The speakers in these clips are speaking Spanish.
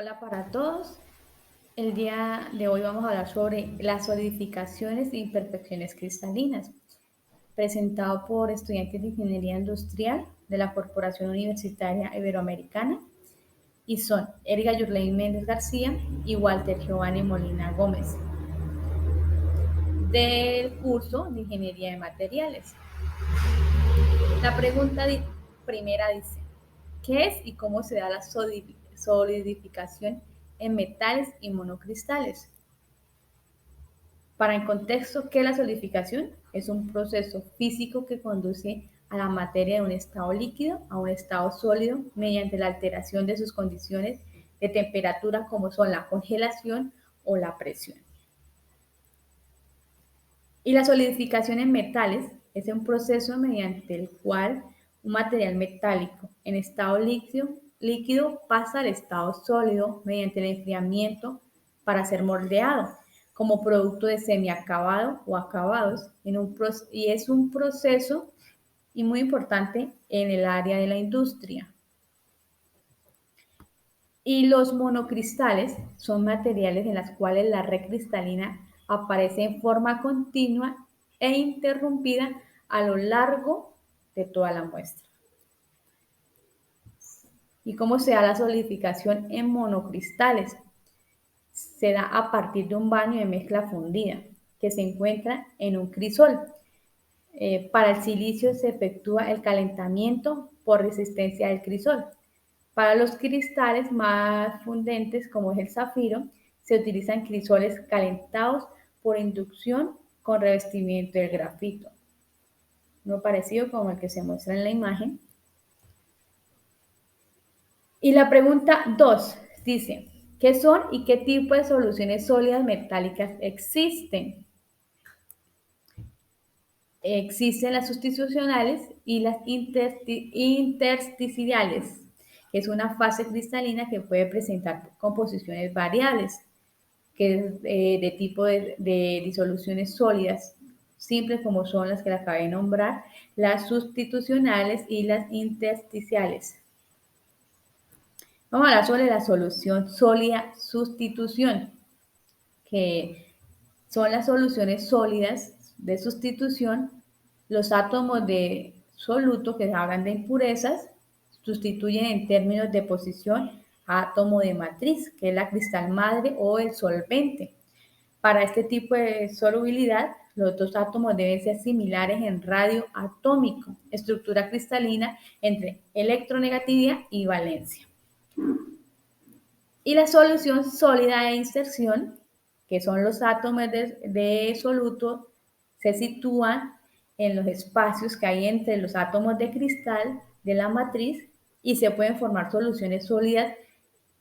Hola para todos. El día de hoy vamos a hablar sobre las solidificaciones e imperfecciones cristalinas, presentado por estudiantes de Ingeniería Industrial de la Corporación Universitaria Iberoamericana y son Erika Yurley Méndez García y Walter Giovanni Molina Gómez del curso de Ingeniería de Materiales. La pregunta primera dice, ¿qué es y cómo se da la solidificación en metales y monocristales? Para el contexto, ¿qué es la solidificación? Es un proceso físico que conduce a la materia de un estado líquido a un estado sólido mediante la alteración de sus condiciones de temperatura como son la congelación o la presión. Y la solidificación en metales es un proceso mediante el cual un material metálico en estado líquido pasa al estado sólido mediante el enfriamiento para ser moldeado como producto de semiacabado o acabados y es un proceso y muy importante en el área de la industria. Y los monocristales son materiales en los cuales la red cristalina aparece en forma continua e interrumpida a lo largo de toda la muestra. ¿Y cómo se da la solidificación en monocristales? Se da a partir de un baño de mezcla fundida que se encuentra en un crisol. Para el silicio se efectúa el calentamiento por resistencia del crisol. Para los cristales más fundentes, como es el zafiro, se utilizan crisoles calentados por inducción con revestimiento de grafito, no parecido como el que se muestra en la imagen. Y la pregunta 2 dice, ¿qué son y qué tipo de soluciones sólidas metálicas existen? Existen las sustitucionales y las intersticiales, que es una fase cristalina que puede presentar composiciones variables, que es de tipo de disoluciones sólidas, simples como son las que acabé de nombrar, las sustitucionales y las intersticiales. Vamos a hablar sobre la solución sólida sustitución, que son las soluciones sólidas de sustitución. Los átomos de soluto que hablan de impurezas sustituyen en términos de posición a átomo de matriz, que es la cristal madre o el solvente. Para este tipo de solubilidad, los dos átomos deben ser similares en radio atómico, estructura cristalina entre electronegatividad y valencia. Y la solución sólida de inserción, que son los átomos de soluto, se sitúan en los espacios que hay entre los átomos de cristal de la matriz y se pueden formar soluciones sólidas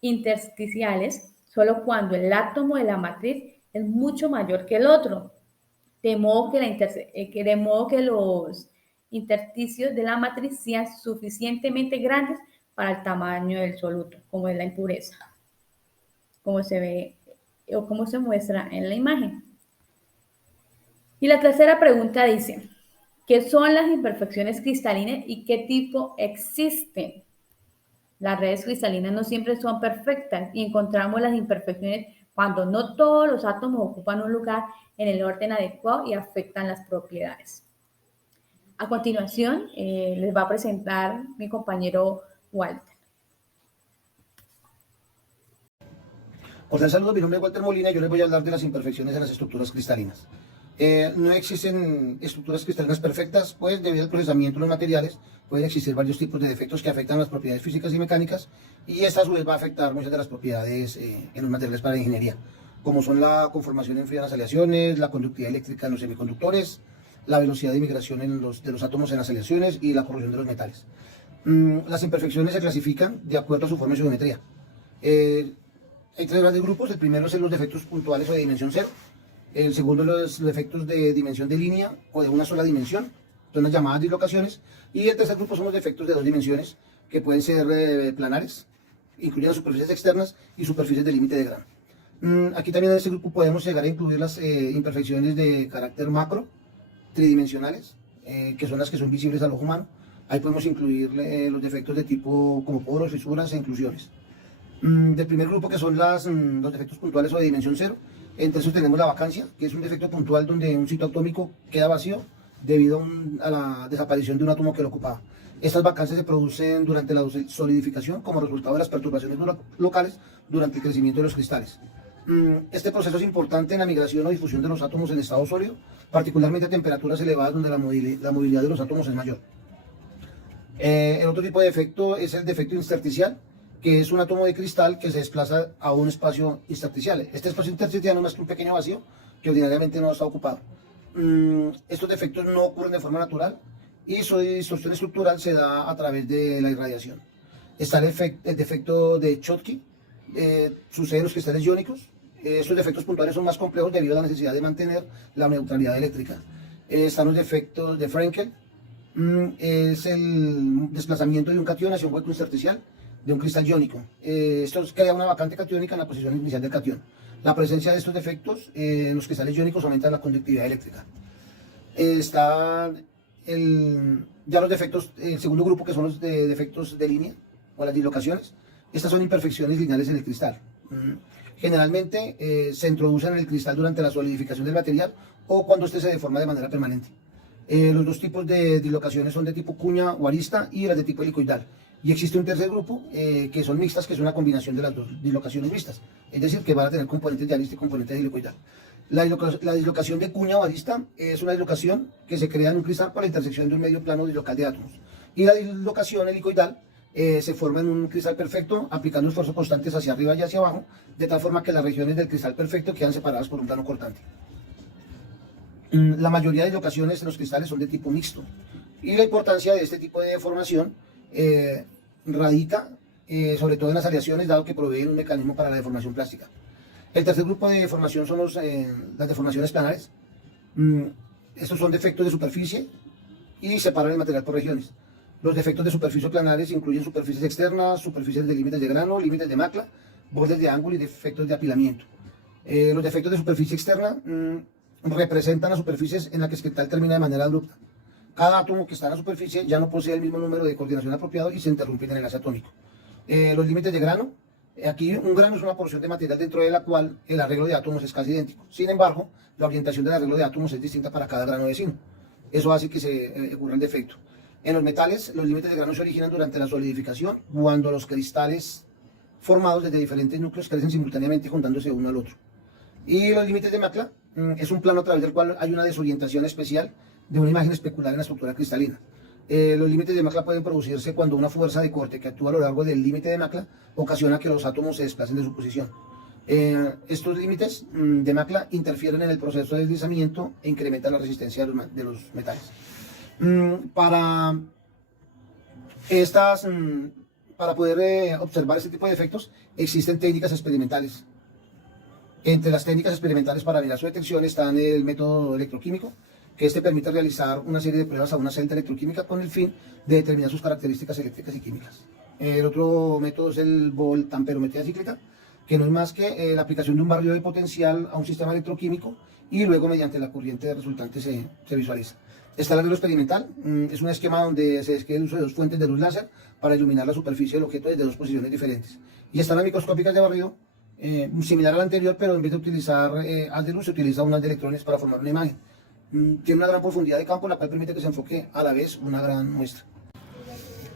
intersticiales solo cuando el átomo de la matriz es mucho mayor que el otro, de modo que los intersticios de la matriz sean suficientemente grandes para el tamaño del soluto, como es la impureza, como se ve o como se muestra en la imagen. Y la tercera pregunta dice, ¿qué son las imperfecciones cristalinas y qué tipo existen? Las redes cristalinas no siempre son perfectas y encontramos las imperfecciones cuando no todos los átomos ocupan un lugar en el orden adecuado y afectan las propiedades. A continuación, les va a presentar mi compañero Walter. Cordial saludo, mi nombre es Walter Molina y yo les voy a hablar de las imperfecciones de las estructuras cristalinas. No existen estructuras cristalinas perfectas, pues debido al procesamiento de los materiales pueden existir varios tipos de defectos que afectan las propiedades físicas y mecánicas, y esta a su vez va a afectar muchas de las propiedades en los materiales para la ingeniería, como son la conformación en frío en las aleaciones, la conductividad eléctrica en los semiconductores, la velocidad de migración de los átomos en las aleaciones y la corrosión de los metales. Las imperfecciones se clasifican de acuerdo a su forma y su geometría. Hay tres grandes grupos. El primero son los defectos puntuales o de dimensión cero. El segundo, los defectos de dimensión de línea o de una sola dimensión, son las llamadas dislocaciones. Y el tercer grupo son los defectos de dos dimensiones, que pueden ser planares, incluyendo superficies externas y superficies de límite de grano. Aquí también en este grupo podemos llegar a incluir las imperfecciones de carácter macro, tridimensionales, que son las que son visibles al ojo humano. Ahí podemos incluir los defectos de tipo como poros, fisuras e inclusiones. Del primer grupo, que son los defectos puntuales o de dimensión cero. Entre esos tenemos la vacancia, que es un defecto puntual donde un sitio atómico queda vacío debido a la desaparición de un átomo que lo ocupaba. Estas vacancias se producen durante la solidificación como resultado de las perturbaciones locales durante el crecimiento de los cristales. Este proceso es importante en la migración o difusión de los átomos en estado sólido, particularmente a temperaturas elevadas donde la movilidad de los átomos es mayor. El otro tipo de defecto es el defecto intersticial, que es un átomo de cristal que se desplaza a un espacio intersticial. Este espacio intersticial no es más que un pequeño vacío que ordinariamente no está ocupado. Estos defectos no ocurren de forma natural y su distorsión estructural se da a través de la irradiación. Está el defecto de Schottky, sucede en los cristales iónicos. Estos defectos puntuales son más complejos debido a la necesidad de mantener la neutralidad eléctrica. Están los defectos de Frenkel, es el desplazamiento de un catión hacia un hueco intersticial de un cristal iónico. Esto crea una vacante catiónica en la posición inicial del catión. La presencia de estos defectos en los cristales iónicos aumenta la conductividad eléctrica. Ya los defectos, el segundo grupo, que son los defectos de línea o las dislocaciones. Estas son imperfecciones lineales en el cristal. Generalmente se introducen en el cristal durante la solidificación del material o cuando éste se deforma de manera permanente. Los dos tipos de dislocaciones son de tipo cuña o arista y las de tipo helicoidal. Y existe un tercer grupo que son mixtas, que es una combinación de las dos dislocaciones mixtas. Es decir, que van a tener componentes de arista y componentes de helicoidal. La dislocación de cuña o arista es una dislocación que se crea en un cristal por la intersección de un medio plano dislocal de átomos. Y la dislocación helicoidal se forma en un cristal perfecto aplicando esfuerzos constantes hacia arriba y hacia abajo, de tal forma que las regiones del cristal perfecto quedan separadas por un plano cortante. La mayoría de dislocaciones en los cristales son de tipo mixto. Y la importancia de este tipo de deformación radica sobre todo en las aleaciones, dado que proveen un mecanismo para la deformación plástica. El tercer grupo de deformación son las deformaciones planares. Estos son defectos de superficie y separan el material por regiones. Los defectos de superficie planares incluyen superficies externas, superficies de límites de grano, límites de macla, bordes de ángulo y defectos de apilamiento. Los defectos de superficie externa representan las superficies en las que el cristal termina de manera abrupta. Cada átomo que está en la superficie ya no posee el mismo número de coordinación apropiado y se interrumpe en el enlace atómico. Los límites de grano. Aquí un grano es una porción de material dentro de la cual el arreglo de átomos es casi idéntico. Sin embargo, la orientación del arreglo de átomos es distinta para cada grano vecino. Eso hace que se ocurra el defecto. En los metales, los límites de grano se originan durante la solidificación, cuando los cristales formados desde diferentes núcleos crecen simultáneamente juntándose uno al otro. Y los límites de macla es un plano a través del cual hay una desorientación especial de una imagen especular en la estructura cristalina. Los límites de macla pueden producirse cuando una fuerza de corte que actúa a lo largo del límite de macla ocasiona que los átomos se desplacen de su posición. Estos límites de macla interfieren en el proceso de deslizamiento e incrementan la resistencia de los metales. Para poder observar este tipo de efectos existen técnicas experimentales. Entre las técnicas experimentales para mirar su detección están el método electroquímico, que permite realizar una serie de pruebas a una celda electroquímica con el fin de determinar sus características eléctricas y químicas. El otro método es el voltamperometría cíclica, que no es más que la aplicación de un barrido de potencial a un sistema electroquímico y luego mediante la corriente resultante se visualiza. Está el arreglo experimental, es un esquema donde se describe el uso de dos fuentes de luz láser para iluminar la superficie del objeto desde dos posiciones diferentes. Y están las microscópicas de barrido, similar al anterior, pero en vez de utilizar haz de luz se utiliza un haz de electrones para formar una imagen. Tiene una gran profundidad de campo, la cual permite que se enfoque a la vez una gran muestra.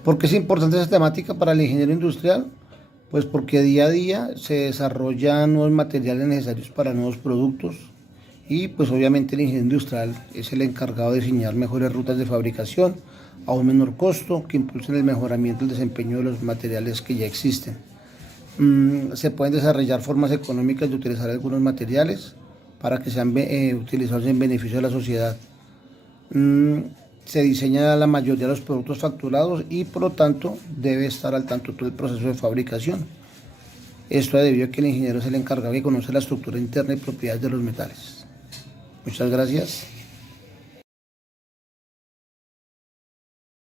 ¿Por qué es importante esta temática para el ingeniero industrial? Pues porque día a día se desarrollan nuevos materiales necesarios para nuevos productos y pues obviamente el ingeniero industrial es el encargado de diseñar mejores rutas de fabricación a un menor costo que impulsen el mejoramiento del desempeño de los materiales que ya existen. Se pueden desarrollar formas económicas de utilizar algunos materiales para que sean utilizados en beneficio de la sociedad. Se diseña la mayoría de los productos facturados y por lo tanto debe estar al tanto todo el proceso de fabricación. Esto debido a que el ingeniero es el encargado que conoce la estructura interna y propiedades de los metales. Muchas gracias.